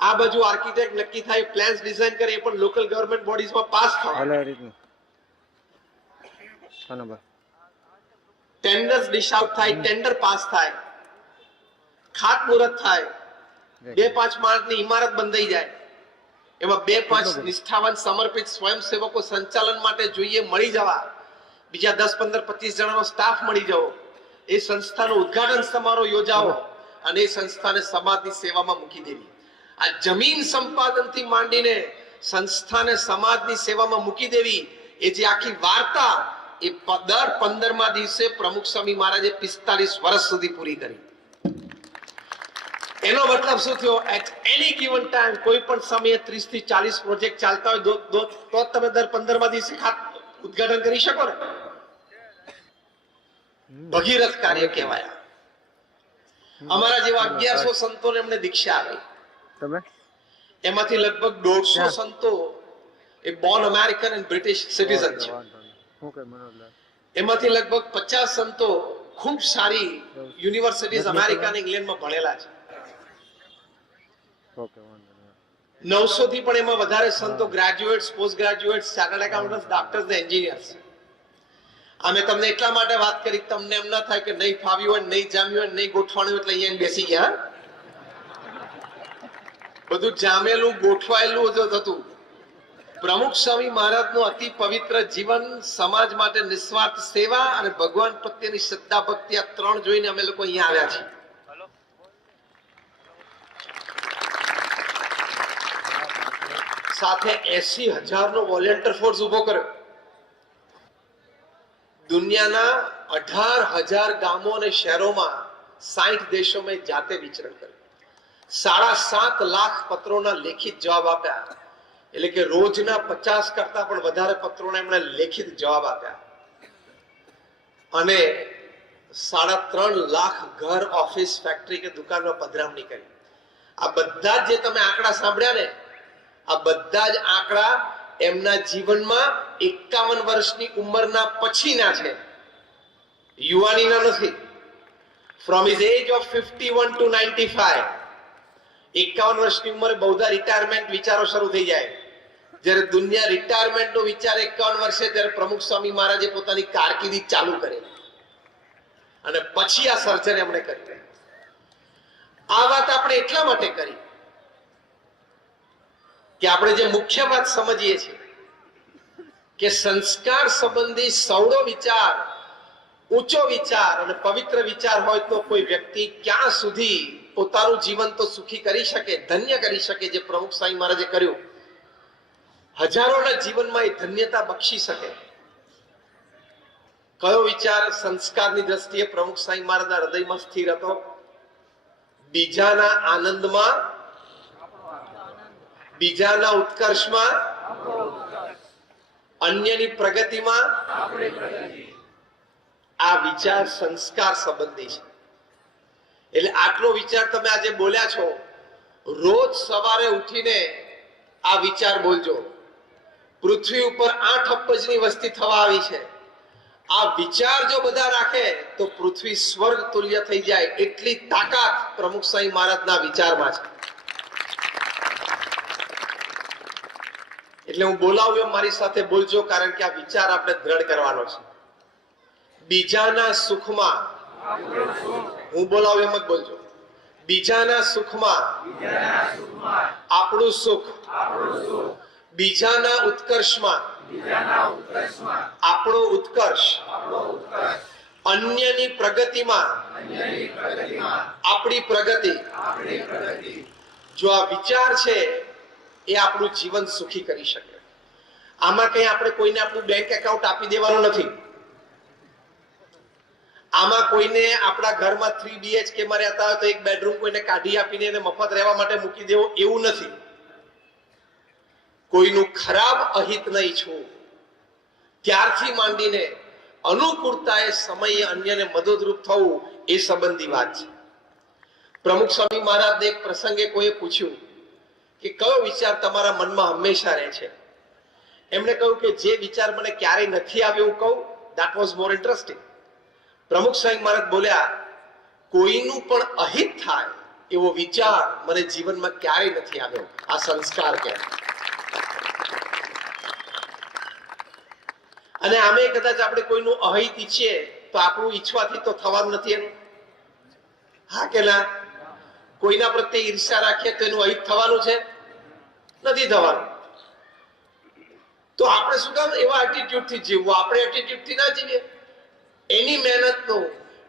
આ બાજુ આર્કિટેક્ટ નક્કી થાય, પ્લાન્સ ડિઝાઇન કરે, એ પણ લોકલ ગવર્નમેન્ટ બોડીઝમાં પાસ થાય, ટેન્ડર્સ ડિશ આઉટ થાય, ટેન્ડર પાસ થાય, ખાતમુહૂર્ત થાય, 2-5 માળની ઇમારત બંધાઈ જાય, એમાં 2-5 નિષ્ઠાવાન સમર્પિત સ્વયંસેવકો સંચાલન માટે જોઈએ મળી જવા, બીજા 10-15-25 જણાનો સ્ટાફ મળી જવો, એ સંસ્થાનો ઉદ્ઘાટન સમારોહ યોજાવો અને એ સંસ્થાને સમાજની સેવામાં મૂકી દેવી. આ જમીન સંપાદનથી માંડીને સંસ્થાને સમાજની સેવામાં મૂકી દેવી, એ જે આખી વાર્તા એ દર 15મા દિવસે પ્રમુખ સ્વામી મહારાજે 45 વર્ષ સુધી પૂરી કરી. એનો મતલબ શું થયો? એટ એની ગિવન ટાઈમ કોઈ પણ સમયે 30 થી 40 પ્રોજેક્ટ ચાલતા હોય તો તમે દર 15મા દિવસે ઉદ્ઘાટન કરી શકો ને. ભગીરથ કાર્ય કહેવાય. અમારા જેવા 1100 સંતોને એમને દીક્ષા આપી. એમાંથી લગભગ 150 સંતો એ born American and British citizen છે. એમાંથી લગભગ 50 સંતો ખૂબ સારી યુનિવર્સિટીઝ અમેરિકા અને ઇંગ્લેન્ડમાં ભણેલા છે. 900 થી પણ એમાં વધારે સંતો graduates, post graduates, chartered accountants, doctors ને એન્જિનિયર્સ. અમે તમને એટલા માટે વાત કરી તમને એમ ના થાય કે નહીં ફાવ્યું હોય, નહીં જામ્યું હોય, નહીં ગોઠવાણું એટલે અહીંયા બેસી ગયા. બધું જામેલું ગોઠવાયેલું જ હતું. પ્રમુખ સ્વામી મહારાજનું અતિ પવિત્ર જીવન, સમાજ માટે નિસ્વાર્થ સેવા અને ભગવાન પ્રત્યેની શ્રદ્ધા ભક્તિ, આ 3 જોઈને અમે લોકો અહીંયા આવ્યા છીએ. સાથે 80,000 નો વોલેન્ટિયર ફોર્સ ઉભો કર્યો. દુનિયાના 18,000 ગામો અને શહેરોમાં 60 દેશોમાં જાતે વિચરણ કર્યું. 7.5 લાખ પત્રોના લેખિત જવાબ આપ્યા. એટલે કે રોજના 50 કરતા પણ વધારે પત્રોના એમણે લેખિત જવાબ આપ્યા. અને 3.5 લાખ ઘર, ઓફિસ, ફેક્ટરી કે દુકાનમાં પધરામણી કરી. આ બધા જે તમે આંકડા સાંભળ્યા ને, આ બધા જ આંકડા એમના જીવનમાં 51 વર્ષની ઉંમરના પછીના છે, યુવાનીના નથી. From his age of 51 to 95, 51 વર્ષની ઉંમરે બહુધા રિટાયરમેન્ટ વિચારો શરૂ થઈ જાય. જ્યારે દુનિયા રિટાયરમેન્ટનો વિચાર 51 વર્ષે, ત્યારે પ્રમુખ સ્વામી મહારાજે પોતાની કારકિર્દી ચાલુ કરી અને પછી આ સર્જન એમણે કરી. આ વાત આપણે એટલા માટે કરી કે આપણે જે મુખ્ય વાત સમજીએ છીએ કે સંસ્કાર સંબંધી સૌડો વિચાર, ઊંચો વિચાર અને પવિત્ર વિચાર હોય તો કોઈ વ્યક્તિ ક્યાં સુધી પોતાનું જીવન તો સુખી કરી શકે, ધન્ય કરી શકે, જે પ્રમુખ સ્વામી મહારાજે કર્યું. હજારોના જીવનમાં એ ધન્યતા બક્ષી શકે. કયો વિચાર સંસ્કારની દ્રષ્ટિએ પ્રમુખ સ્વામી મહારાજના હૃદયમાં સ્થિર હતો? બીજાના આનંદમાં, બીજાના ઉત્કર્ષમાં, અન્યની પ્રગતિમાં. આ વિચાર સંસ્કાર સંબંધી છે. એટલે આટલો વિચાર તમે આજે બોલ્યા છો, રોજ સવારે ઉઠીને આ વિચાર બોલજો. પૃથ્વી ઉપર 8 અબજની વસ્તી થવા આવી છે. આ વિચાર જો બધા રાખે તો પૃથ્વી સ્વર્ગ તુલ્ય થઈ જાય, એટલી તાકાત પ્રમુખ સ્વામી મહારાજના વિચારમાં છે. એટલે હું બોલાવું એમ મારી સાથે બોલજો, કારણ કે આ વિચાર આપણે દ્રઢ કરવાનો છે. બીજાના સુખમાં, હું બોલાવું એમ જ બોલજો. બીજાના સુખમાં આપણું સુખ, બીજાના ઉત્કર્ષમાં આપણો ઉત્કર્ષ, અન્યની પ્રગતિમાં આપણી પ્રગતિ. જો આ વિચાર છે એ આપણું જીવન સુખી કરી શકે. આમાં કઈ આપણે કોઈને આપણું બેંક એકાઉન્ટ આપી દેવાનું નથી. આમાં કોઈને આપણા ઘરમાં 3 BHK માં રહેતા હોય તો એક બેડરૂમ કોઈને કાઢી આપીને એને મફત રહેવા માટે મૂકી દેવો, એવું નથી. કોઈનું ખરાબ અહિત ન ઈચ્છવું, ત્યારથી માંડીને અનુકૂળતાએ સમયે અન્યને મદદરૂપ થવું, એ સંબંધી વાત છે. પ્રમુખ સ્વામી મહારાજને એક પ્રસંગે કોઈએ પૂછ્યું કે કયો વિચાર તમારા મનમાં હંમેશા રહે છે? એમણે કહ્યું કે જે વિચાર મને ક્યારેય નથી આવ્યો, હું કહું, that was more interesting. પ્રમુખ સ્વામી મહારાજ બોલ્યા, કોઈનું પણ અહિત થાય એવો વિચાર મને જીવનમાં ક્યારેય નથી આવ્યો. આ સંસ્કાર કહેવાય. અને આમે કદાચ આપણે કોઈનું અહિત ઈચ્છીએ તો આપણું ઈચ્છવાથી તો થવાનું નથી એનું. હા કે ના? કોઈના પ્રત્યે ઈર્ષ્યા રાખીએ તો એનું અહિત થવાનું છે? નથી થવાનું. તો આપણે શું કામ એવા એટીટ્યુડ થી જીવવું? આપણે એટીટ્યુડ થી ના જીવીએ. એની મહેનતનું,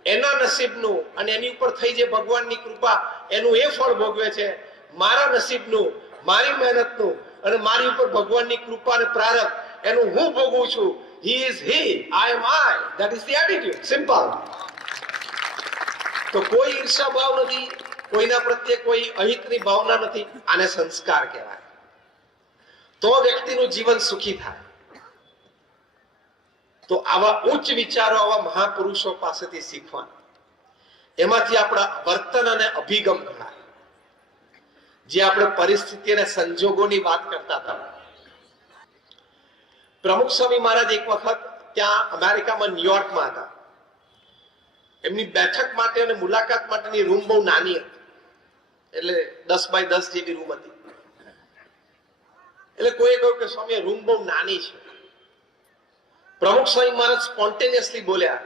એના નસીબનું અને એની ઉપર થઈ જે ભગવાનની કૃપા એનું એ ફળ ભોગવે છે. મારા નસીબનું, મારી મહેનતનું અને મારી ઉપર ભગવાનની કૃપા અને પ્રારબ્ધ એનું હું ભોગવું છું. He is he, I am I. That is the attitude. Simple. તો કોઈ ઈર્ષા ભાવ નથી, કોઈના પ્રત્યે કોઈ અહિતની ભાવના નથી. આને સંસ્કાર કહેવાય. તો વ્યક્તિનું જીવન સુખી થાય. તો આવા ઉચ્ચ વિચારો આવા મહાપુરુષો પાસેથી શીખવાના. એમાંથી આપણા વર્તન અને અભિગમ ઘડાય. જે આપણે પરિસ્થિતિ અને સંજોગોની વાત કરતા હતા. પ્રમુખ સ્વામી મહારાજ એક વખત ત્યાં અમેરિકામાં ન્યુયોર્કમાં હતા. એમની બેઠક માટે અને મુલાકાત માટેની રૂમ બહુ નાની હતી. એટલે 10 બાય 10 જેવી રૂમ હતી. એટલે કોઈએ કહ્યું કે સ્વામી રૂમ બહુ નાની છે. પ્રમુખ સ્વામી મહારાજ સ્પોન્ટેનિયસલી બોલ્યા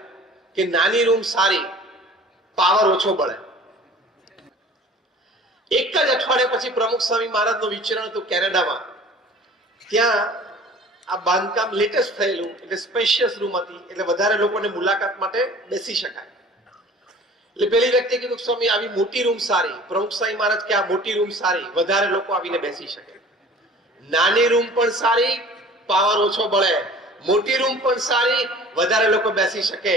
કે નાની રૂમ સારી, પાવર ઓછો બળે. એક જ અઠવાડિયા પછી પ્રમુખ સ્વામી મહારાજનું વિચરણ હતું કેનેડામાં. ત્યાં આ બાંધકામ લેટેસ્ટ થયેલું એટલે સ્પેશિયસ રૂમ હતી. એટલે વધારે લોકોને મુલાકાત માટે બેસી શકાય. એટલે પેલી વ્યક્તિએ કીધું સ્વામી આવી મોટી રૂમ સારી. પ્રમુખ સ્વામી મહારાજ કે આ મોટી રૂમ સારી, વધારે લોકો આવીને બેસી શકે. નાની રૂમ પણ સારી, પાવર ઓછો બળે. મોટી રૂમ પણ સારી, વધારે લોકો બેસી શકે.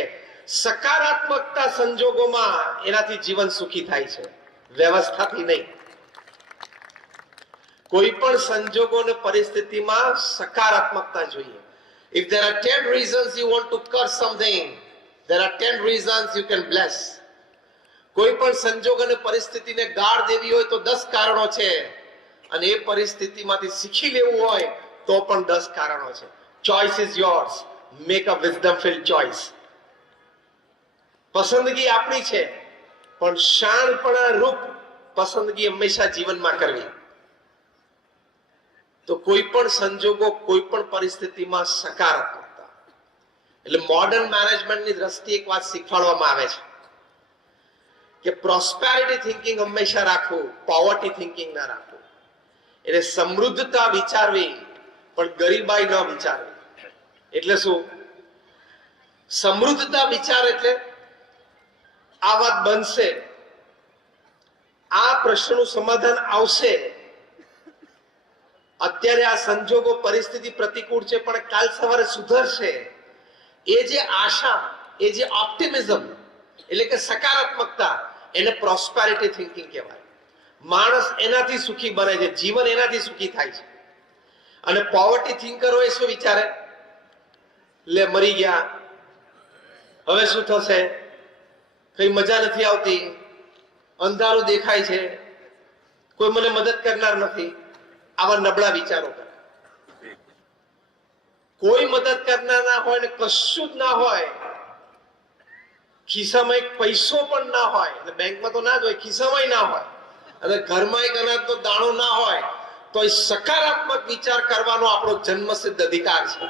સકારાત્મકતા સંજોગોમાં એનાથી જીવન સુખી થાય છે, વ્યવસ્થાથી નહીં. કોઈ પણ સંજોગો અને પરિસ્થિતિમાં સકારાત્મકતા જોઈએ. If there are 10 reasons you want to curse something, there are 10 reasons you can bless. કોઈ પણ સંજોગ અને પરિસ્થિતિને ગાળ દેવી હોય તો 10 કારણો છે. અને એ પરિસ્થિતિમાંથી શીખી લેવું હોય તો પણ 10 કારણો છે. Choice is yours. Make a wisdom-filled choice. પસંદગી આપણી છે, પણ શાણપણા રૂપ પસંદગી હંમેશા જીવનમાં કરવી. તો કોઈ પણ સંજોગો, કોઈ પણ પરિસ્થિતિમાં સકારાત્મકતા. એટલે મોડર્ન મેનેજમેન્ટની દ્રષ્ટિએ એક વાત શીખવાડવામાં આવે છે કે પ્રોસ્પેરિટી થિંકિંગ હંમેશા રાખવું, પોવર્ટી થિંકિંગ ના રાખવું. એટલે સમૃદ્ધતા વિચારવી પણ ગરીબાઈ ન વિચારવી. એટલે શું? સમૃદ્ધતા વિચાર એટલે આ વાત બનશે, આ પ્રશ્નનું સમાધાન આવશે, અત્યારે આ સંજોગો પરિસ્થિતિ પ્રતિકૂળ છે પણ કાલ સવારે સુધરશે. એ જે આશા, એ જે ઓપ્ટિમિઝમ એટલે કે સકારાત્મકતા, એને પ્રોસ્પેરિટી થિંકિંગ કહેવાય. માણસ એનાથી સુખી બને છે, જીવન એનાથી સુખી થાય છે. અને પોવર્ટી થિંકરો એ શું વિચારે? લે મરી ગયા, હવે શું થશે, કઈ મજા નથી આવતી, અંધારું દેખાય છે, કોઈ મને મદદ કરનાર નથી. આવા નબળા વિચારો કરે. કોઈ મદદ કરનાર ના હોય ને કશું જ ના હોય, ખિસ્સામાં એક પૈસો પણ ના હોય, એટલે બેંકમાં તો ના જ હોય, ખિસ્સામાં ના હોય, અને ઘરમાં એક અનાજનો દાણો ના હોય, તો એ સકારાત્મક વિચાર કરવાનો આપણો જન્મસિદ્ધ અધિકાર છે.